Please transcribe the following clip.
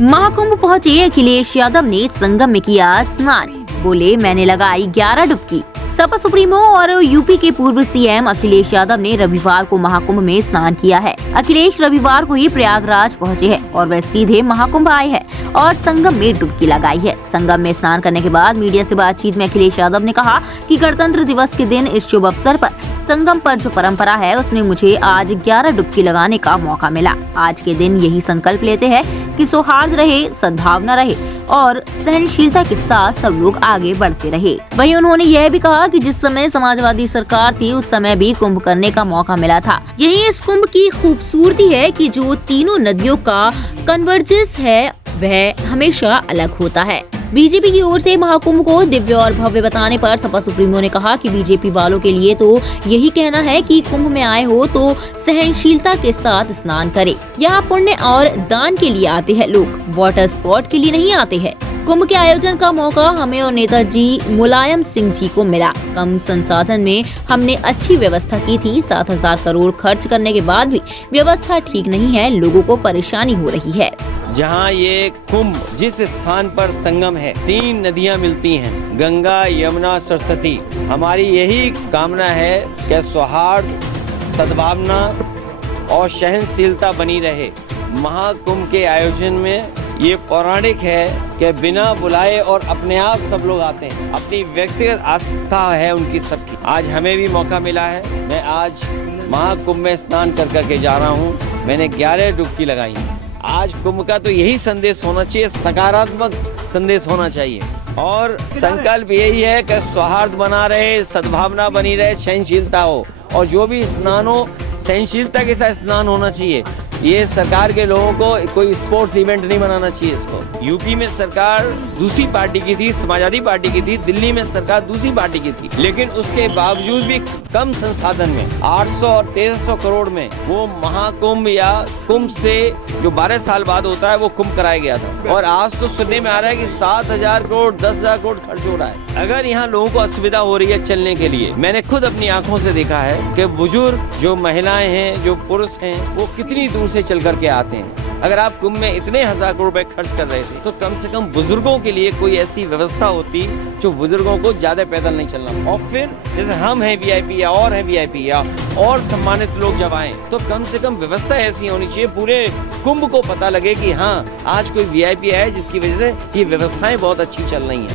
महाकुंभ पहुंचे अखिलेश यादव ने संगम में किया स्नान, बोले मैंने लगाई 11 डुबकी। सपा सुप्रीमो और यूपी के पूर्व सीएम अखिलेश यादव ने रविवार को महाकुंभ में स्नान किया है। अखिलेश रविवार को ही प्रयागराज पहुंचे हैं और वह सीधे महाकुंभ आए हैं और संगम में डुबकी लगाई है। संगम में स्नान करने के बाद मीडिया से बातचीत में अखिलेश यादव ने कहा कि गणतंत्र दिवस के दिन इस शुभ अवसर पर संगम पर जो परंपरा है उसमें मुझे आज 11 डुबकी लगाने का मौका मिला। आज के दिन यही संकल्प लेते हैं कि सौहार्द रहे, सद्भावना रहे और सहनशीलता के साथ सब लोग आगे बढ़ते रहे। वहीं उन्होंने यह भी कहा कि जिस समय समाजवादी सरकार थी उस समय भी कुंभ करने का मौका मिला था। यही इस कुंभ की खूबसूरती है कि जो तीनों नदियों का कन्वर्जेंस है वह हमेशा अलग होता है। बीजेपी की ओर से महाकुंभ को दिव्य और भव्य बताने पर सपा सुप्रीमो ने कहा कि बीजेपी वालों के लिए तो यही कहना है कि कुंभ में आए हो तो सहनशीलता के साथ स्नान करें। यहाँ पुण्य और दान के लिए आते हैं लोग, वाटर स्पोर्ट के लिए नहीं आते हैं। कुंभ के आयोजन का मौका हमें और नेताजी मुलायम सिंह जी को मिला। कम संसाधन में हमने अच्छी व्यवस्था की थी। 7,000 करोड़ खर्च करने के बाद भी व्यवस्था ठीक नहीं है, लोगों को परेशानी हो रही है। जहाँ ये कुंभ जिस स्थान पर संगम है, 3 नदियाँ मिलती हैं, गंगा, यमुना, सरस्वती। हमारी यही कामना है कि सौहार्द, सद्भावना और सहनशीलता बनी रहे। महाकुंभ के आयोजन में ये पौराणिक है कि बिना बुलाए और अपने आप सब लोग आते हैं। अपनी व्यक्तिगत आस्था है उनकी सबकी। आज हमें भी मौका मिला है। मैं आज महाकुंभ में स्नान कर के जा रहा हूँ। मैंने 11 डुबकी लगाई। आज कुंभ का तो यही संदेश होना चाहिए, सकारात्मक संदेश होना चाहिए और संकल्प यही है कि सौहार्द बना रहे, सद्भावना बनी रहे, सहनशीलता हो और जो भी स्नान हो सहनशीलता के साथ स्नान होना चाहिए। ये सरकार के लोगों को कोई स्पोर्ट्स इवेंट नहीं बनाना चाहिए इसको। यूपी में सरकार दूसरी पार्टी की थी, समाजवादी पार्टी की थी, दिल्ली में सरकार दूसरी पार्टी की थी, लेकिन उसके बावजूद भी कम संसाधन में 800 और 1300 करोड़ में वो महाकुंभ या कुंभ से जो 12 साल बाद होता है वो कुंभ कराया गया था। और आज तो सुनने में आ रहा है कि 7,000 करोड़ 10,000 करोड़ खर्च हो रहा है। अगर यहाँ लोगों को असुविधा हो रही है चलने के लिए, मैंने खुद अपनी आंखों से देखा है कि बुजुर्ग, जो महिलाएं हैं, जो पुरुष हैं, वो कितनी दूर से चल करके आते हैं। अगर आप कुंभ में इतने 1,000 करोड़ रुपए खर्च कर रहे थे तो कम से कम बुजुर्गों के लिए कोई ऐसी व्यवस्था होती जो बुजुर्गों को ज्यादा पैदल नहीं चलना। और फिर जैसे हम हैं वीआईपी या और हैं वीआईपी या और सम्मानित लोग जब आए तो कम से कम व्यवस्था ऐसी होनी चाहिए, पूरे कुंभ को पता लगे कि हाँ आज कोई वीआईपी है जिसकी वजह से ये व्यवस्थाएं बहुत अच्छी चल रही हैं।